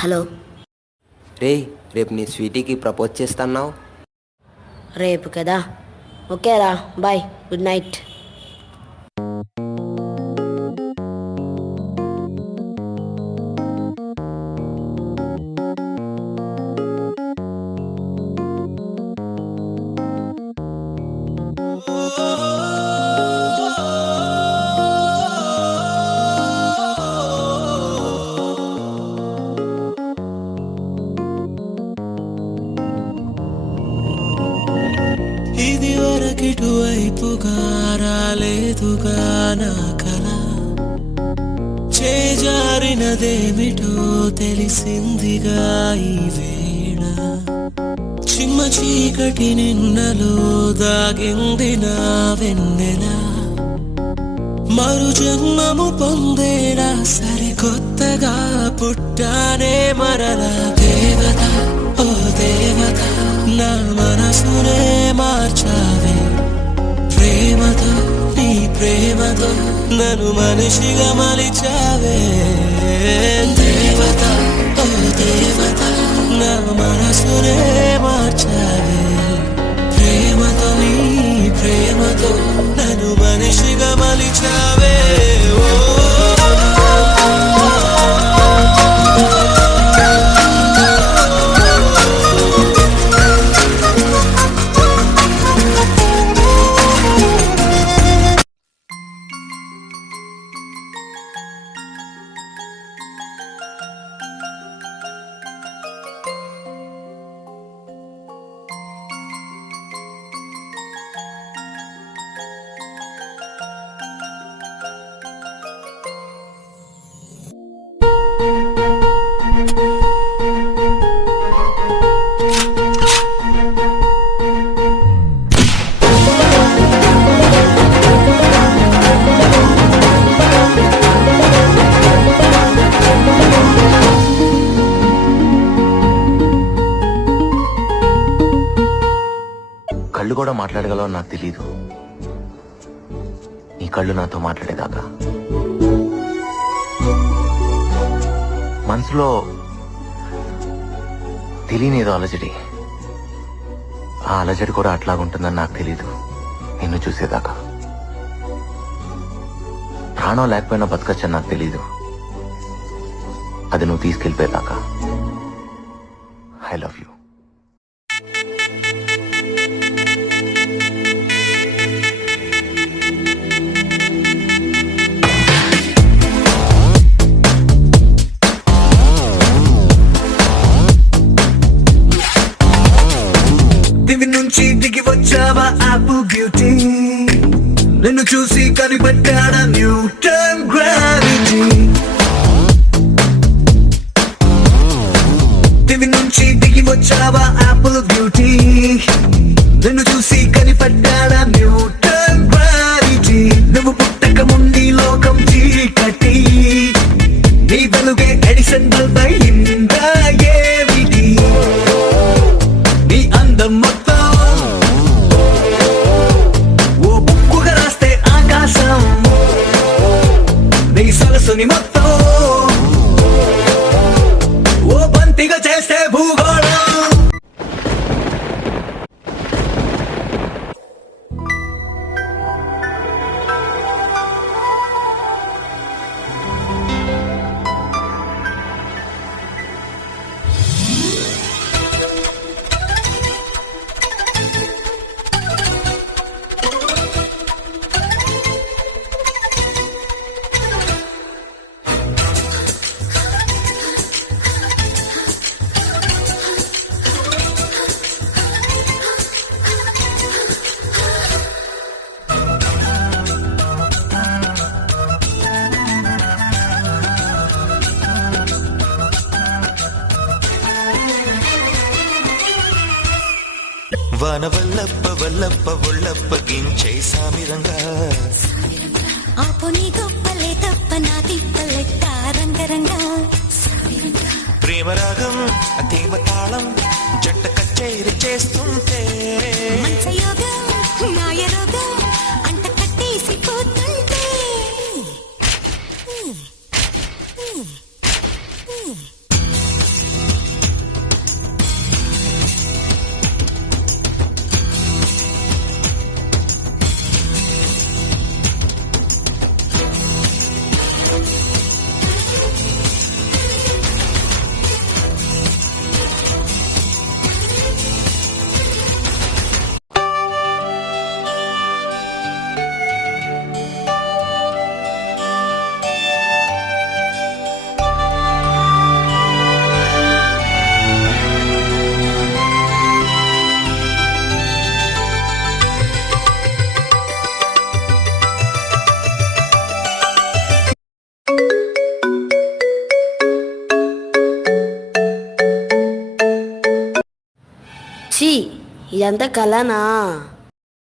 Hello. రేపు నీ స్వీటీకి propose చేస్తున్నావు. రేపు కదా, ఓకేరా, బాయ్, గుడ్ నైట్. ఇది వరకిటువైపుగా రాలేదుగా నా కల, చేజారినదేమిటో తెలిసిందిగా ఈ వేళ. చిమ్మ చీకటి నిన్నలో దాగింది నా వెన్నెల, మరు జన్మము పొందేలా సరికొత్తగా పుట్టానే మరలా. దేవత, ఓ దేవత, నా మనసునే మార్చావే ప్రేమతో, నీ ప్రేమతో నన్ను మనిషిగా మలిచావే. దేవత, ఓ దేవత, నా మనసునే మార్చావే ప్రేమతో, నీ ప్రేమతో నన్ను మనిషిగా మలిచావే. కళ్ళు కూడా మాట్లాడగలవని నాకు తెలీదు. నీ కళ్ళు నాతో మాట్లాడేదాకా మనసులో తెలియనిదో అలజడి. ఆ అలజడి కూడా అట్లాగుంటుందని నాకు తెలీదు. నిన్ను చూసేదాకా ప్రాణం లేకపోయినా బతకచ్చని నాకు తెలీదు. అది నువ్వు తీసుకెళ్ళిపోయేదాకా. I love you. దివి నుంచి దిగి వచ్చావా ఆపిల్ బ్యూటీ, నిన్ను చూసి కనిపెట్టాడా న్యూటన్ గ్రావిటీ. దివి నుంచి దిగి వచ్చావా ఆపిల్ బ్యూటీ, నిన్ను చూసి కనిపెట్టాడా న్యూటన్ గ్రావిటీ. నువ్వు పుట్టక ముందు లోకం చీకటి, నీ వెలుగే ఎడిసన్ బల్బ్ అయిందా ఏమిటి. నీ అందం మొత్తం ఓ బుక్కుగా రాస్తే ఆకాశం, నీ సరస్సుని మొత్తం ఓ బంతిగా చేస్తే భూగోళం. వాన వల్లప్ప వల్లప్ప ఒళ్ళప్ప గించై సామిరంగా, ఆపోని గొప్పలే తప్ప నా తిప్పలెట్ట రంగరంగా. ప్రేమరాగం తేమ తాళం జంట కచేరి చేస్తుంటే, మంచయోగం నాయ రోగం అంట కట్టేసి పోతుంటే. ఇదంతా కలనా?